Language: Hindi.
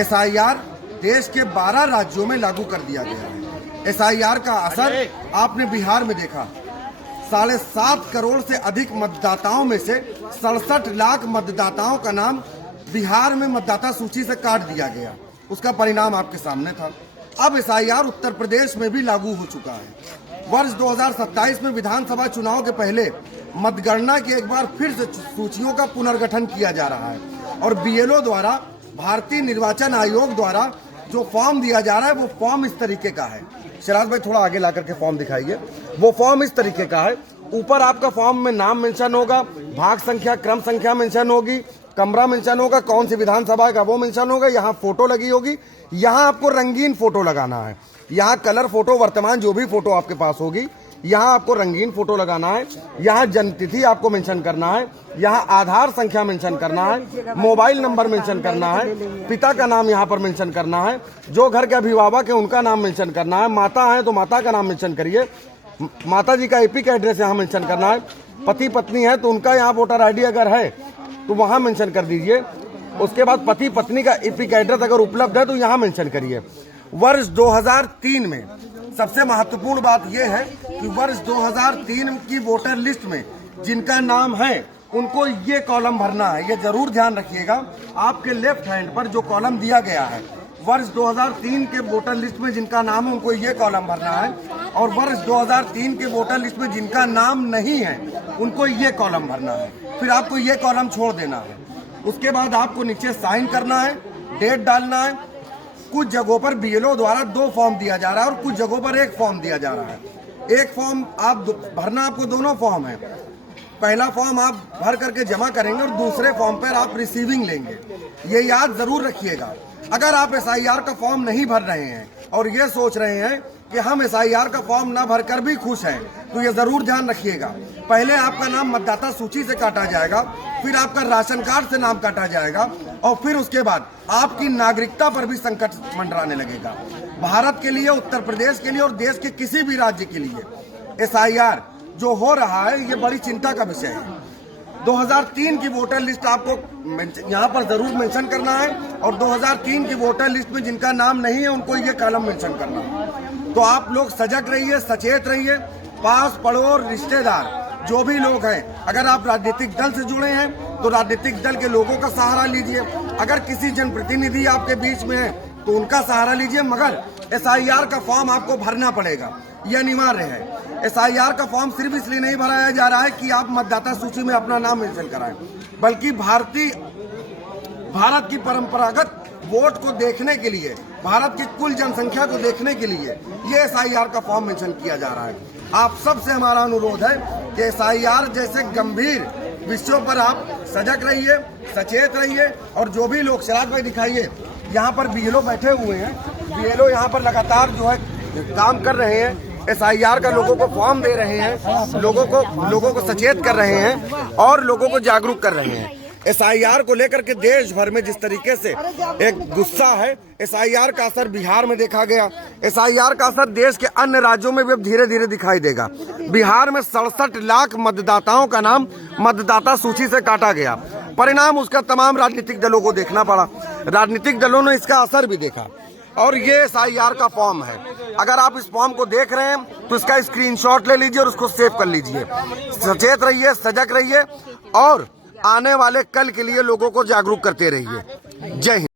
SIR देश के 12 राज्यों में लागू कर दिया गया है। SIR का असर आपने बिहार में देखा। 7.5 करोड़ से अधिक मतदाताओं में से 67 लाख मतदाताओं का नाम बिहार में मतदाता सूची से काट दिया गया। उसका परिणाम आपके सामने था। अब SIR उत्तर प्रदेश में भी लागू हो चुका है। वर्ष 2027 में विधानसभा चुनाव के पहले मतगणना की एक बार फिर से सूचियों का पुनर्गठन किया जा रहा है और BLO द्वारा, भारतीय निर्वाचन आयोग द्वारा जो फॉर्म दिया जा रहा है वो फॉर्म इस तरीके का है। शराज भाई थोड़ा आगे ला करके फॉर्म दिखाइए। वो फॉर्म इस तरीके का है। ऊपर आपका फॉर्म में नाम मेंशन होगा, भाग संख्या, क्रम संख्या मेंशन होगी, कमरा मेंशन होगा, कौन सी विधानसभा का वो मेंशन होगा, यहाँ फोटो लगी होगी। यहाँ आपको रंगीन फोटो लगाना है। यहाँ कलर फोटो, वर्तमान जो भी फोटो आपके पास होगी, यहाँ आपको रंगीन फोटो लगाना है। यहाँ जन्म तिथि आपको मेंशन करना है। यहाँ आधार संख्या मेंशन करना है, मोबाइल नंबर मेंशन करना है, पिता का नाम यहाँ पर मेंशन करना है, जो घर के अभिभावक है उनका नाम मेंशन करना है, माता है तो माता का नाम मेंशन करिए, माता जी का एपिक एड्रेस यहाँ मेंशन करना है, पति पत्नी है तो उनका यहाँ वोटर ID अगर है तो वहाँ मेंशन कर दीजिए। उसके बाद पति पत्नी का एपिक एड्रेस अगर उपलब्ध है तो यहाँ मेंशन करिए। वर्ष 2003 में सबसे महत्वपूर्ण बात यह है कि वर्ष 2003 की वोटर लिस्ट में जिनका नाम है उनको ये कॉलम भरना है। ये जरूर ध्यान रखिएगा। आपके लेफ्ट हैंड पर जो कॉलम दिया गया है, वर्ष 2003 के वोटर लिस्ट में जिनका नाम है उनको ये कॉलम भरना है और वर्ष 2003 के वोटर लिस्ट में जिनका नाम नहीं है उनको ये कॉलम भरना है। फिर आपको ये कॉलम छोड़ देना है। उसके बाद आपको नीचे साइन करना है, डेट डालना है। कुछ जगहों पर BLO द्वारा 2 फॉर्म दिया जा रहा है और कुछ जगहों पर 1 फॉर्म दिया जा रहा है। एक फॉर्म आप भरना, आपको दोनों फॉर्म है। पहला फॉर्म आप भर करके जमा करेंगे और दूसरे फॉर्म पर आप रिसीविंग लेंगे। ये याद जरूर रखिएगा। अगर आप SIR का फॉर्म नहीं भर रहे हैं और ये सोच रहे हैं कि हम SIR का फॉर्म ना भरकर भी खुश हैं, तो ये जरूर ध्यान रखिएगा। पहले आपका नाम मतदाता सूची से काटा जाएगा, फिर आपका राशन कार्ड से नाम काटा जाएगा और फिर उसके बाद आपकी नागरिकता पर भी संकट मंडराने लगेगा। भारत के लिए, उत्तर प्रदेश के लिए और देश के किसी भी राज्य के लिए SIR जो हो रहा है ये बड़ी चिंता का विषय है। 2003 की वोटर लिस्ट आपको यहाँ पर जरूर मेंशन करना है और 2003 की वोटर लिस्ट में जिनका नाम नहीं है उनको ये कॉलम मेंशन करना है। तो आप लोग सजग रहिए, सचेत रहिए। पास पड़ोस, रिश्तेदार जो भी लोग हैं, अगर आप राजनीतिक दल से जुड़े हैं तो राजनीतिक दल के लोगों का सहारा लीजिए। अगर किसी जनप्रतिनिधि आपके बीच में है तो उनका सहारा लीजिए, मगर SIR का फॉर्म आपको भरना पड़ेगा, ये अनिवार्य है। SIR का फॉर्म सिर्फ इसलिए नहीं भराया जा रहा है कि आप मतदाता सूची में अपना नाम मेंशन कराएं, बल्कि भारत की परंपरागत वोट को देखने के लिए, भारत की कुल जनसंख्या को देखने के लिए ये SIR का फॉर्म मेंशन किया जा रहा है। आप सबसे हमारा अनुरोध है कि SIR जैसे गंभीर विषयों पर आप सजग रहिए, सचेत रहिए। और जो भी लोग, शराज भाई दिखाइए, यहाँ पर BLO बैठे हुए हैं। BLO यहाँ पर लगातार जो है काम कर रहे हैं। SIR का लोगों को फॉर्म दे रहे हैं, लोगों को सचेत कर रहे हैं और लोगों को जागरूक कर रहे हैं। SIR को लेकर के देश भर में जिस तरीके से एक गुस्सा है, SIR का असर बिहार में देखा गया। SIR का असर देश के अन्य राज्यों में भी अब धीरे धीरे दिखाई देगा। बिहार में 67 लाख मतदाताओं का नाम मतदाता सूची से काटा गया। परिणाम उसका तमाम राजनीतिक दलों को देखना पड़ा। राजनीतिक दलों ने इसका असर भी देखा और ये SIR का फॉर्म है। अगर आप इस फॉर्म को देख रहे हैं तो इसका स्क्रीनशॉट ले लीजिए और उसको सेव कर लीजिए। सचेत रहिए, सजग रहिए और आने वाले कल के लिए लोगों को जागरूक करते रहिए। जय हिंद।